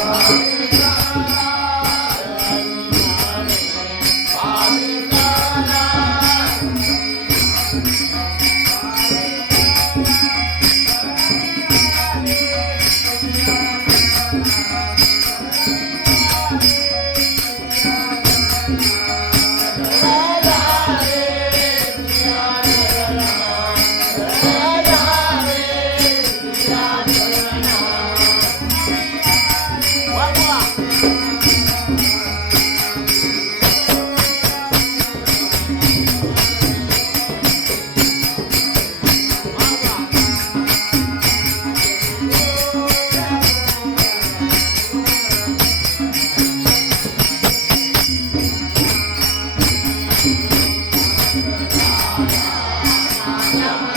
Amen. No.